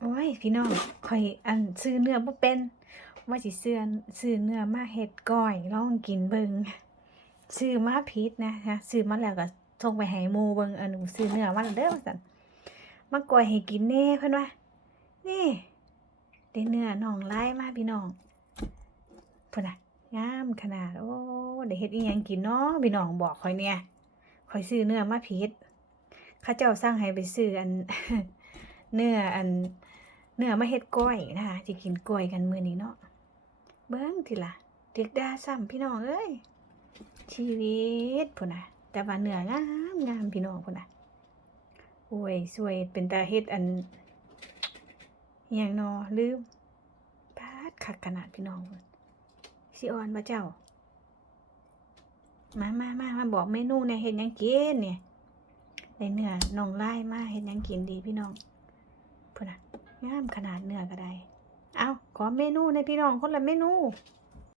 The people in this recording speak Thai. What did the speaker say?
โอ้ยพี่น้องข่อยอันซื้อเนื้อบ่เป็นว่าสิซื้อซื้อเนื้อมาเฮ็ดก้อยลองกินเบิงซื้อมาผิดนะคะซื้อมาแล้วก็ส่งไปให้หมูเบิงออหนูซื้อเนื้อมาแล้วเด้อว่าซั่นมาก้อยให้กินแน่เพิ่นว่านี่ได้เนื้อน่องลายมาพี่น้องพุ่นน่ะงามขนาดโอ้ได้เฮ็ดอีหยังกินเนาะพี่น้องบอกข่อยเนี่ยข่อยซื้อเนื้อมาผิดเขาเจ้าสั่งให้ไปซื้ออัน เนื้ออันเนื้อมาเฮ็ดก้อยนะคะจะกินก้อยกันมื้อนี้เนาะเบิ่งทีละเด็กดาซ้ำพี่น้องเอ้ยชีวิตพุ่นน่ะแต่ว่าเนื้องามงามพี่น้องพุ่นน่ะโอ้ยสวยเป็นตาเฮ็ดอันอหยังนอลืมพาดคักขนาดพี่น้องพุ่นสิออนบ่เจ้ามามามามาบอกเมนูในเฮ็ดยังกินเนี่ยได้เนื้อน่องลายมาเฮ็ดยังกินดีพี่น้อง งามขนาดเนื้อก็ได้ เอาขอเมนูในพี่น้องคนละเมนู